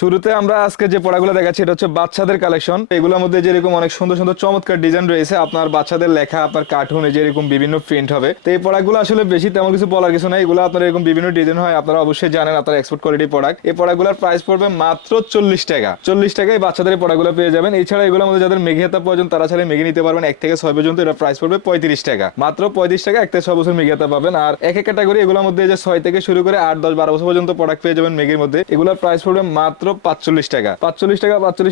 শুরুতে আমরা আজকে যে পড়াগুলো দেখাচ্ছি এটা হচ্ছে বাচ্চাদের কালেকশন। এগুলোর মধ্যে যেরকম অনেক সুন্দর সুন্দর চমৎকার ডিজাইন রয়েছে, আপনার বাচ্চাদের লেখা, আপনার কার্টুনে যেরকম বিভিন্ন প্রিন্ট হবে। তো এই পড়াগুলো আসলে বেশি তেমন কিছু বলার কিছু নাই, এগুলো আপনার এরকম বিভিন্ন ডিজাইন হয়, আপনারা অবশ্যই জানেন, আপনার এক্সপোর্ট কোয়ালিটি প্রোডাক্ট। এই পড়াগুলোর প্রাইস পড়বে মাত্র 40 টাকা। 40 টাকায় বাচ্চাদের এই পড়াগুলো পেয়ে যাবেন। এছাড়া এগুলোর মধ্যে যাদের মেঘে হাতা প্রয়োজন তারা ছাড়া মেঘে নিতে পারবেন 1 থেকে 6 পর্যন্ত। এটা প্রাইস পড়বে 35 টাকা, মাত্র 35 টাকা। 1 থেকে 6 বছর মেঘে হাতা পাবেন। আর এক এক ক্যাটাগরি এগুলোর মধ্যে যে 6 থেকে শুরু করে 8, 10, 12 বছর পর্যন্ত প্রোডাক্ট পেয়ে যাবেন মেঘের মধ্যে। এগুলোর প্রাইস পড়বে মাত্র 45 টাকা। 45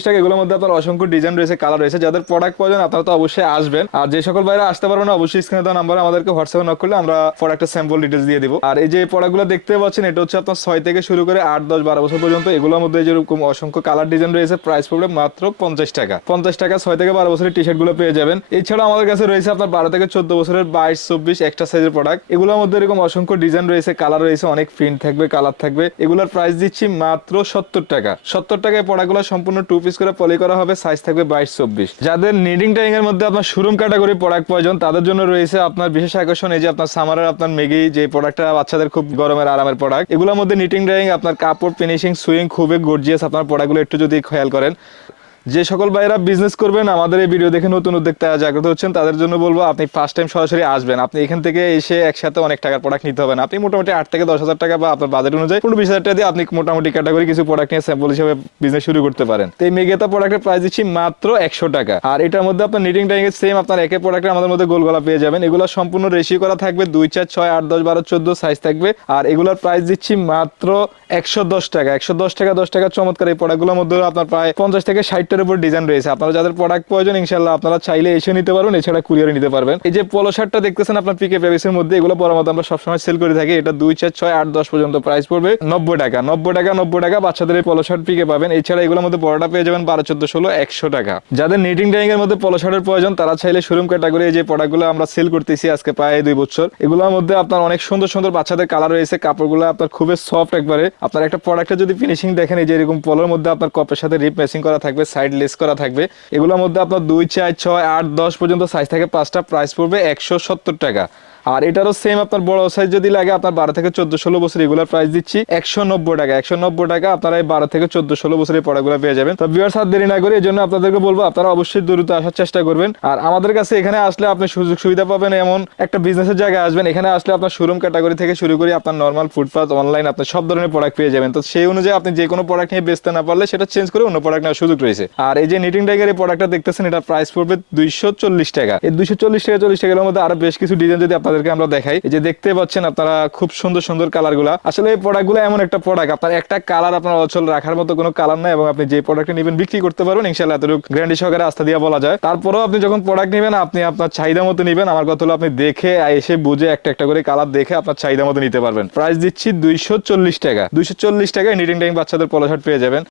টাকা এগুলোর মধ্যে আপনার অসংখ্য ডিজাইন রয়েছে, কালার রয়েছে। যাদের প্রোডাক্ট প্রয়োজন আপনারা তো অবশ্যই আসবেন। আর যে সকল ভাইরা আসতে পারবেন না অবশ্যই স্ক্রিনে দেওয়া নাম্বারে আমাদেরকে হোয়াটসঅ্যাপে নক করলে আমরা প্রোডাক্টের স্যাম্পল ডিটেইলস দিয়ে দিব। আর এই যে প্রোডাক্টগুলো দেখতে পাচ্ছেন এটা হচ্ছে আপনার 6 থেকে শুরু করে 8, 10, 12 বছর পর্যন্ত। এগুলোর মধ্যে যেরকম অসংখ্য কালার ডিজাইন রয়েছে, প্রাইস পড়বে মাত্র 50 টাকা। 50 টাকা 6 থেকে 12 বছরের টি শার্ট গুলো পেয়ে যাবেন। এছাড়া আমাদের কাছে রয়েছে আপনার 12 থেকে 14 বছরের 22, 24 এক্সট্রা সাইজের প্রোডাক্ট। এগুলোর মধ্যে এরকম অসংখ্য ডিজাইন রয়েছে, কালার রয়েছে, অনেক প্রিন্ট থাকবে, কালার থাকবে। এগুলোর প্রাইস দিচ্ছি মাত্র 70 টাকা। 70 টাকায় প্রোডাক্টগুলো সম্পূর্ণ 2 পিস করে পলি করা হবে, সাইজ থাকবে 22, 24। যাদের নিডিং টাইং এর মধ্যে আপনার শোরুম ক্যাটাগরি প্রোডাক্ট প্রয়োজন তাদের জন্য রয়েছে আপনার বিশেষ আকর্ষণ। এই যে আপনার সামারের আপনার মেগি যে প্রোডাক্টটা বাচ্চাদের খুব গরমের আরামের প্রোডাক্ট, এগুলোর মধ্যে নিটিং ডাইং, আপনার কাপড় ফিনিশিং, সুইং খুবই গর্জিয়াস। আপনার প্রোডাক্টগুলো একটু যদি খেয়াল করেন, যে সকল ভাইরা বিজনেস করবেন আমাদের এই ভিডিও দেখে নতুন উদ্যোক্তা জাগ্রত হচ্ছেন তাদের জন্য বলবো আপনি ফার্স্ট টাইম সরাসরি আসবেন। আপনি এখান থেকে এসে একসাথে অনেক টাকার প্রোডাক্ট নিতে হবে না। আপনি মোটামুটি 8 থেকে 10,000 টাকা বা আপনার বাজেট অনুযায়ী 15-20,000 টাকা দিয়ে আপনি মোটামুটি ক্যাটাগরি কিছু প্রোডাক্ট নিয়ে স্যাম্পল হিসেবে বিজনেস শুরু করতে পারেন। তো এই মেগেতা প্রোডাক্টের প্রাইস দিচ্ছি মাত্র 100 টাকা। আর এটার মধ্যে আপনার নিটিং টাইং এর সেম আপনার একে প্রোডাক্টে আমাদের মধ্যে গোল গলা পেয়ে যাবেন। এগুলো সম্পূর্ণ রেশিও করা থাকবে, 2, 4, 6, 8, 10, 12, 14 সাইজ থাকবে। আর এগুলোর প্রাইস দিচ্ছি মাত্র 110 টাকা। 110 টাকা 10 টাকা চমৎকার। এই প্রোডাক্টগুলোর মধ্যে আপনার প্রায় 50 থেকে 60টার উপর ডিজাইন রয়েছে। আপনারা যাদের প্রোডাক্ট প্রয়োজন ইনশাআল্লাহ আপনারা চাইলে এসে নিতে পারবেন, এছাড়া কুরিয়ারে নিতে পারবেন। এই যে পলো শার্টটা দেখতেছেন আপনার পিকে ফেব্রিক্সের মধ্যে, এগুলো বরাবর আমরা সবসময় সেল করে থাকি। এটা 2, 4, 6, 8, 10 পর্যন্ত প্রাইস পড়বে 90 টাকা। 90 টাকা 90 টাকা বাচ্চাদের এই পলো শার্ট পিকে পাবেন। এছাড়া এগুলোর মধ্যে বড়টা পেয়ে যাবেন 12, 14, 16, 100 টাকা। যাদের নিটিং ডাইং এর মধ্যে পলো শার্টের প্রয়োজন তারা চাইলে শোরুম ক্যাটাগরি যে প্রোডাক্টগুলো আমরা সেল করতেছি আজকে প্রায় 2 বছর, এগুলোর মধ্যে আপনার অনেক সুন্দর সুন্দর বাচ্চাদের কালার রয়েছে। কাপড়গুলো আপনার খুবই সফট একবারে। আপনার একটা প্রোডাক্টের যদি ফিনিশিং দেখেন, এই যে এরকম পলোর মধ্যে আপনার কপের সাথে রিপ ম্যাচিং করা থাকবে, সাইড লেস করা থাকবে। এগুলোর মধ্যে আপনার 2, 4, 6, 8, 10 পর্যন্ত সাইজ থাকে 5টা, প্রাইস পড়বে 170 টাকা। আর এটারও সেম আপনার বড় সাইজ যদি লাগে আপনার 12 থেকে 14, 16 বছর, এগুলোর প্রাইস দিচ্ছি 190 টাকা। 190 টাকা আপনারা এই 12 থেকে 14, 16 বছরের পড়াগুলো পেয়ে যাবেন। তো ভিউয়ার্স আর দেরি না করে এই জন্য আপনাদেরকে বলবো আপনারা অবশ্যই দ্রুত আসার চেষ্টা করবেন। আর আমাদের কাছে এখানে আসলে আপনি সুযোগ সুবিধা পাবেন, এমন একটা বিজনেসের জায়গায় আসবেন। এখানে আসলে আপনার শোরুম ক্যাটাগরি থেকে শুরু করে আপনার নরমাল ফুটপাথ, অনলাইন, আপনার সব ধরনের প্রোডাক্ট পেয়ে যাবেন। তো সেই অনুযায়ী আপনি যে কোনো প্রোডাক্ট নিয়ে বেচতে না পারলে সেটা চেঞ্জ করে অন্য প্রোডাক্ট নেওয়ার সুযোগ রয়েছে। আর এই যে নিটিং টাইগের এই প্রোডাক্টটা দেখতেছেন এটা প্রাইস পড়বে 240 টাকা। এই 240 টাকা 40 টাকার মধ্যে আরো বেশ কিছু ডিজাইন যদি আপনাদেরকে আমরা দেখাই, এই যে দেখতে পাচ্ছেন আপনারা খুব সুন্দর সুন্দর কালার গুলা। আসলে এই প্রোডাক্ট গুলো এমন একটা প্রোডাক্ট আপনার একটা কালার আপনার অচল রাখার মতো কোনো কালার নাই, এবং আপনি যে প্রোডাক্ট নেবেন বিক্রি করতে পারবেন ইনশাআল্লাহ, এতটুকু গ্যারান্টি সহকারে আস্থা দিয়ে বলা যায়। তারপরেও আপনি যখন প্রোডাক্ট নেবেন আপনি আপনার চাহিদা মতো নেবেন। আমার কথা হলো আপনি দেখে এসে বুঝে একটা একটা করে কালার দেখে আপনার চাহিদা মতো নিতে পারবেন। প্রাইস দিচ্ছি 240 টাকা। 240 টাকায় নিটিং টাইম বাচ্চাদের পলো শার্ট পেয়ে যাবেন।